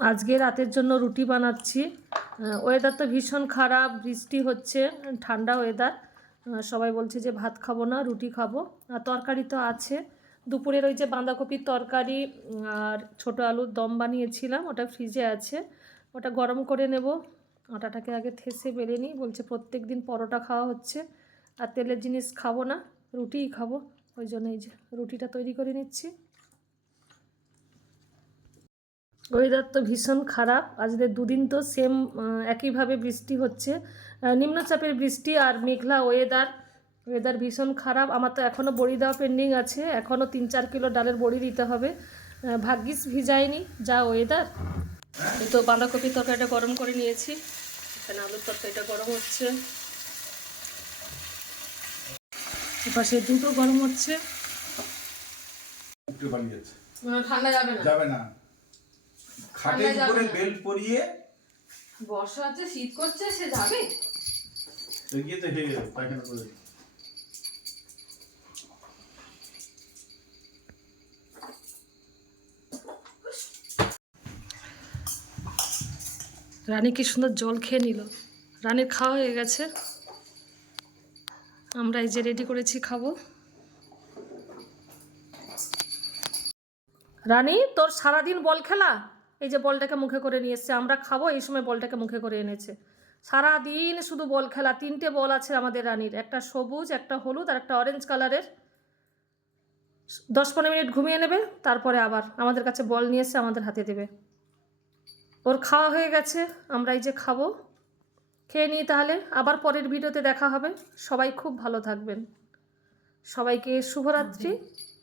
আজকে রাতের জন্য রুটি বানাচ্ছি। ওয়েদার তো ভীষণ খারাপ, বৃষ্টি হচ্ছে, ঠান্ডা ওয়েদার সবাই বলছে যে ভাত খাব না, রুটি খাব। আর তরকারি তো আছে। দুপুরের ওই যে বাঁধাকপির তরকারি আর ছোটো আলুর দম বানিয়েছিলাম, ওটা ফ্রিজে আছে। ওটা গরম করে নেব। আটাটাকে আগে থেসে বেলে নিই, বলছে প্রত্যেক দিন পরোটা খাওয়া হচ্ছে। আর তেলের জিনিস খাব না, রুটিই খাব। ওই জন্য এই যে রুটিটা তৈরি করে নিচ্ছি। ওয়েদার তো ভীষণ খারাপ। আজকে দুদিন তো সেম একইভাবে বৃষ্টি হচ্ছে। নিম্নচাপের বৃষ্টি আর মেঘলা ওয়েদার ওয়েদার ভীষণ খারাপ। আমার তো এখনও বড়ি দেওয়া পেন্ডিং আছে। এখনও তিন চার কিলো ডালের বড়ি দিতে হবে। ভাগ্যিস ভিজায়নি। যা ওয়েদার তো বাঁধাকপি তরকারিটা গরম করে নিয়েছি। এখানে আলুর তরকারিটা গরম হচ্ছে। এপাশে দুটো গরম হচ্ছে। ঠান্ডা যাবে না। যাবে না। খাটের উপরে। বেল্ট পরিয়ে বর্ষা হচ্ছে শীত করছে সে যাবে? গিয়ে তো হেগে পায়খানা করে রানী কি সুন্দর জল খেয়ে নিল। রানীর খাওয়া হয়ে গেছে। আমরা এই যে রেডি করেছি খাব। রানী তোর সারাদিন বল খেলা? এই যে বলটাকে মুখে করে নিয়ে এসছে, আমরা খাব, এই সময় বলটাকে মুখে করে এনেছে। সারা দিন শুধু বল খেলা, তিনটে বল আছে আমাদের রানীর, একটা সবুজ, একটা হলুদ আর একটা অরেঞ্জ কালারের দশ পনেরো মিনিট ঘুমিয়ে নেবে, তারপরে আবার আমাদের কাছে বল নিয়ে এসে আমাদের হাতে দেবে। ওর খাওয়া হয়ে গেছে, আমরা এই যে খাব। খেয়ে নিই তাহলে, আবার পরের ভিডিওতে দেখা হবে। সবাই খুব ভালো থাকবেন। সবাইকে শুভরাত্রি।